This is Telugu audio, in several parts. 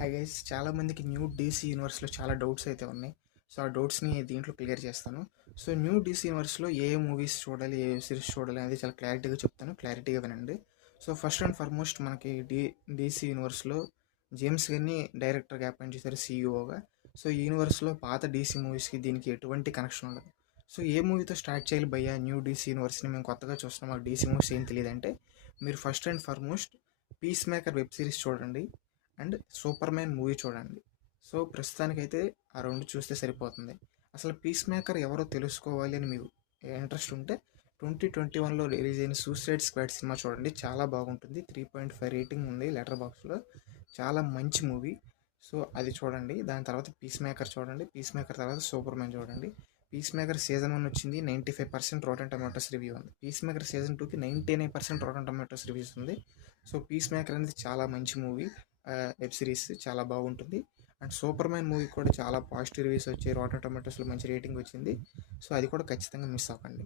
హాయ్ గైస్, చాలామందికి న్యూ డీసీ యూనివర్స్లో చాలా డౌట్స్ అయితే ఉన్నాయి. సో ఆ డౌట్స్ని దీంట్లో క్లియర్ చేస్తాను. సో న్యూ డీసీ యూనివర్స్లో ఏ మూవీస్ చూడాలి, ఏ సిరీస్ చూడాలి అనేది చాలా క్లారిటీగా చెప్తాను. క్లారిటీగా వినండి. సో ఫస్ట్ అండ్ ఫార్మోస్ట్ మనకి డీసీ యూనివర్స్లో జేమ్స్ గన్ని డైరెక్టర్గా అపాయింట్ చేశారు సీఈఓగా. సో ఈ యూనివర్స్లో పాత డీసీ మూవీస్కి దీనికి ఎటువంటి కనెక్షన్ ఉండదు. సో ఏ మూవీతో స్టార్ట్ చేయాలి భయ్యా న్యూ డీసీ యూనివర్స్ని, మేము కొత్తగా చూస్తున్నాం, మాకు డీసీ మూవీస్ ఏం తెలియదంటే మీరు first and foremost piece maker web series చూడండి అండ్ సూపర్ మ్యాన్ మూవీ చూడండి. సో ప్రస్తుతానికైతే ఆ రెండు చూస్తే సరిపోతుంది. అసలు పీస్ మేకర్ ఎవరో తెలుసుకోవాలి అని మీకు ఇంట్రెస్ట్ ఉంటే 2021లో రిలీజ్ అయిన సూసైడ్ స్క్వాడ్ సినిమా చూడండి, చాలా బాగుంటుంది. 3.5 రేటింగ్ ఉంది లెటర్ బాక్స్లో, చాలా మంచి మూవీ. సో అది చూడండి. దాని తర్వాత పీస్ మేకర్ చూడండి. పీస్ మేకర్ తర్వాత సూపర్ మ్యాన్ చూడండి. పీస్ మేకర్ సీజన్ 1 వచ్చింది 95% రోటన్ టమాటోస్ రివ్యూ ఉంది. పీస్ మేకర్ సీజన్ 2కి 99% రోటన్ టమాటోస్ రివ్యూస్ ఉంది. సో పీస్ మేకర్ అనేది చాలా మంచి మూవీ, వెబ్ సిరీస్ చాలా బాగుంటుంది. అండ్ సూపర్ మ్యాన్ మూవీ కూడా చాలా పాజిటివ్ రివ్యూస్ వచ్చాయి, రోటన్ టమాటోస్లో మంచి రేటింగ్ వచ్చింది. సో అది కూడా ఖచ్చితంగా మిస్ అవ్వకండి.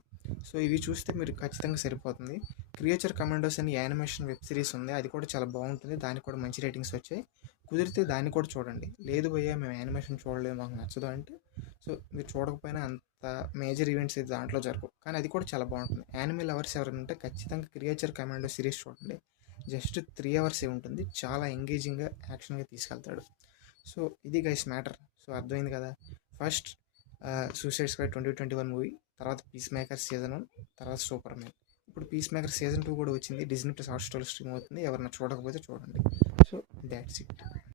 సో ఇవి చూస్తే మీరు ఖచ్చితంగా సరిపోతుంది. క్రియేచర్ కమాండోస్ అని యానిమేషన్ వెబ్ సిరీస్ ఉంది, అది కూడా చాలా బాగుంటుంది, దానికి కూడా మంచి రేటింగ్స్ వచ్చాయి. కుదిరితే దాన్ని కూడా చూడండి. లేదు భయ్యా మేము యానిమేషన్ చూడలేదు, మాకు నచ్చదు అంటే సో మీరు చూడకపోయినా అంత మేజర్ ఈవెంట్స్ అయితే దాంట్లో జరగవు, కానీ అది కూడా చాలా బాగుంటుంది. యానిమల్ అవర్స్ ఎవరైనా ఉంటే ఖచ్చితంగా క్రియేచర్ కమాండో సిరీస్ చూడండి. జస్ట్ 3 అవర్సే ఉంటుంది, చాలా ఎంగేజింగ్గా యాక్షన్గా తీసుకెళ్తాడు. సో ఇది గైస్ మ్యాటర్. సో అర్థమైంది కదా. ఫస్ట్ సూసైడ్ స్క్వాడ్ 2021 మూవీ, తర్వాత పీస్ మేకర్ సీజన్ 1, తర్వాత సూపర్ మ్యాన్. ఇప్పుడు పీస్ మేకర్ సీజన్ 2 కూడా వచ్చింది, డిజ్నీ ప్లస్ హాట్స్టార్లో స్ట్రీమ్ అవుతుంది. ఎవరైనా చూడకపోతే చూడండి. So that's it.